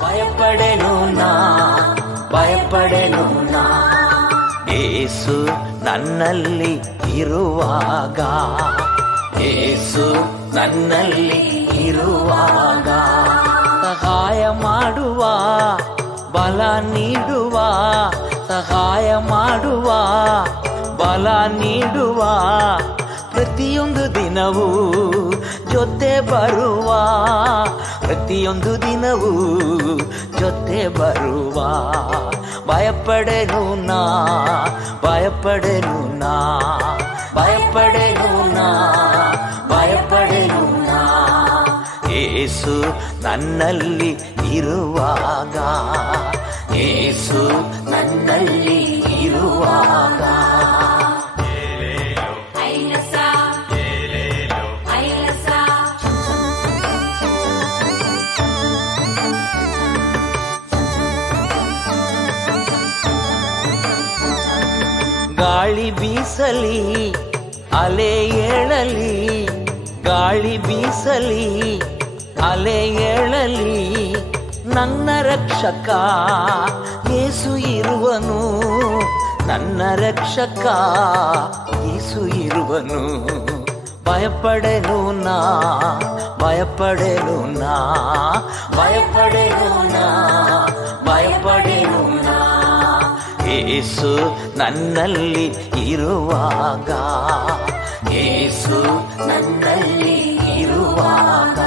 ಭಯಪಡೆನು ನಾ, ಭಯಪಡೆನು ನಾ, ಯೇಸು ನನ್ನಲ್ಲಿ ಇರುವಾಗ, ಯೇಸು ನನ್ನಲ್ಲಿ ಇರುವಾಗ, ಸಹಾಯ ಮಾಡುವ ಬಲ ನೀಡುವ, ಸಹಾಯ ಮಾಡುವ ಬಲ ನೀಡುವ, ಪ್ರತಿಯೊಂದು ದಿನವೂ ಜೊತೆ ಬರುವ, ಪ್ರತಿಯೊಂದು ದಿನವೂ ಜೊತೆ ಬರುವ. ಭಯಪಡೆನು ನಾ, ಭಯಪಡೆನು ನಾ, ಭಯಪಡೆನು ನಾ, ಭಯಪಡೆನು ನಾ, ಯೇಸು ನನ್ನಲ್ಲಿ ಇರುವಾಗ, ಯೇಸು ನನ್ನಲ್ಲಿ ಇರುವಾಗ. ಗಾಳಿ ಬೀಸಲಿ ಅಲೆ ಏಳಲಿ, ಗಾಳಿ ಬೀಸಲಿ ಅಲೆ ಏಳಲಿ, ನನ್ನ ರಕ್ಷಕ ಯೇಸು ಇರುವನು, ನನ್ನ ರಕ್ಷಕ ಯೇಸು ಇರುವನು. ಭಯಪಡೆನು ನಾ, ಭಯಪಡೆನು ನಾ, ಭಯಪಡೆನು ನಾ, ಭಯಪಡೆನು ನಾ, ಯೇಸು ನನ್ನಲ್ಲಿ ಇರುವಾಗ, ಯೇಸು ನನ್ನಲ್ಲಿ ಇರುವಾಗ.